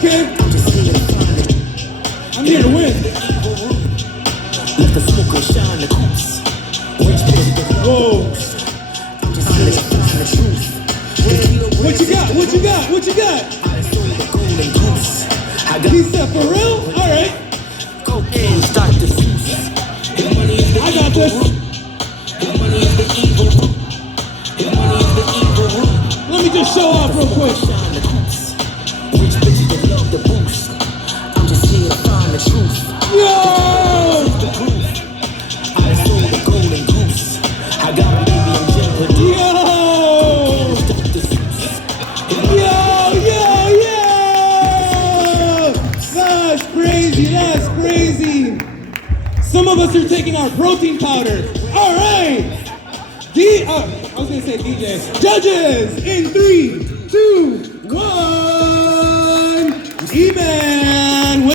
Okay. I'm here to win. Let the smoke go shine the coops. Whoa. What you got? What you got? What you got? He said for real? Alright. I got this. Let me just show off real quick. Rich bitches that love the boost. I'm just here to find the truth. Yo! I sold the golden goose. I got a baby in jeopardy. Yo! That's crazy, that's crazy. Some of us are taking our protein powder. All right. I was gonna say DJ. Judges in 3, 2, 1. Eman.